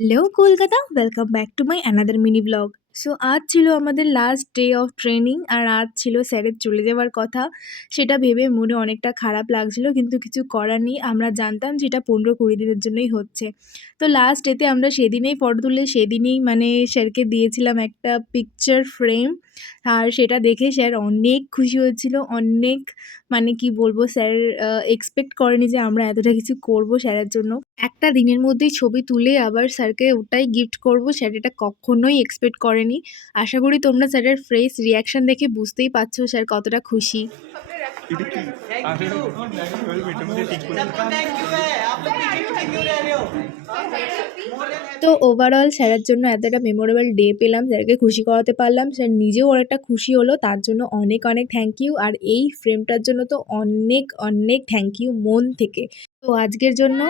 Hello Kolkata, welcome back to my another mini blog. So আজ ছিল আমাদের লাস্ট ডে অফ ট্রেনিং আর আজ ছিল স্যারের চলে যাওয়ার কথা। সেটা ভেবে মনে অনেকটা খারাপ লাগছিল, কিন্তু কিছু করার নেই। আমরা জানতাম যে এটা ১৫-২০ দিনের জন্যই হচ্ছে। তো লাস্ট ডেতে আমরা সেদিনেই ফটো তুলে সেদিনেই স্যারকে দিয়েছিলাম একটা পিকচার ফ্রেম। আর সেটা দেখে স্যার অনেক খুশি হয়েছিল, অনেক কি বলবো, স্যার এক্সপেক্ট করেনি যে আমরা এতটা কিছু করব স্যারের জন্য। একটা দিনের মধ্যেই ছবি তুলে আবার স্যারকে ওটাই গিফট করব, স্যার এটা কখনোই এক্সপেক্ট করেনি। আশা করি তোমরা স্যারের ফেস রিঅ্যাকশন দেখে বুঝতেই পারছো স্যার কতটা খুশি। এটা কি थैंक यू सबको थैंक यू है आप लोग पीछे पीछे क्यों रह रहे हो তো ওভারঅল স্যারের জন্য এতটা মেমোরেবল ডে পেলাম, স্যারকে খুশি করাতে পারলাম, স্যার নিজেও অনেকটা খুশি হলো, তার জন্য অনেক অনেক থ্যাংক ইউ। আর এই ফ্রেমটার জন্য তো অনেক অনেক থ্যাংক ইউ মন থেকে। তো আজকের জন্য